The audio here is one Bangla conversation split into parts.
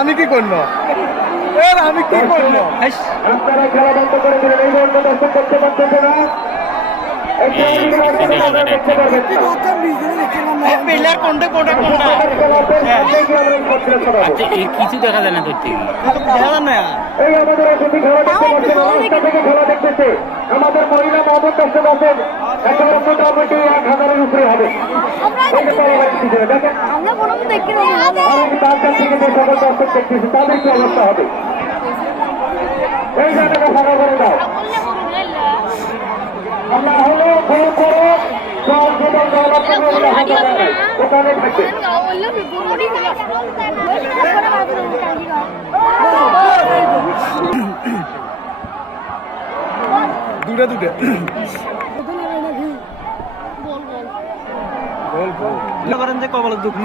আমি কি করবো আমি কি করবো আপনারা খেলা বন্ধ করে দিলেন এই বন্ধ দর্শক করতে পারছেন না কিছু দেখা যায় না ধরতে খেলা দেখতেছে আমাদের মহিলা মহম্মদ দর্শক আছেন একেবারে মোটামুটি 1000-এর উপরে হবে তার কাছ থেকে যে সকল দর্শক দেখতেছে তাদের কি অবস্থা হবে এই জায়গাটা ফাঁকা করে দাও আমরা হলো ভুল করে ওখানে থাকবে দুটা করেন যে কপালের দুঃখ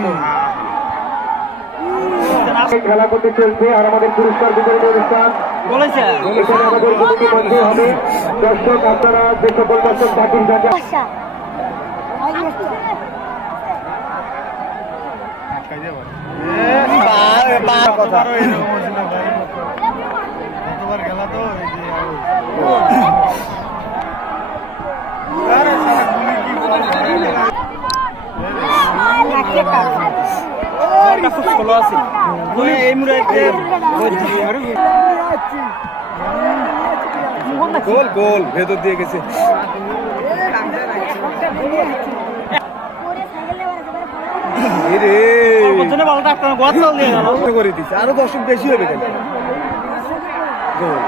খেলা করতে চলছে আর আমাদের পুরস্কার বিতরণ অনুষ্ঠান বলেছে আমাদের মঞ্চ হবে দর্শক আপনারা যে সকল দর্শক বাকি থাকে খেলা তো খুব ভালো আছে এই মুহূর্তে গোল গোল ভেতর দিয়ে গেছে করে দিচ্ছে আরো দর্শক বেশি হবে কেন গোল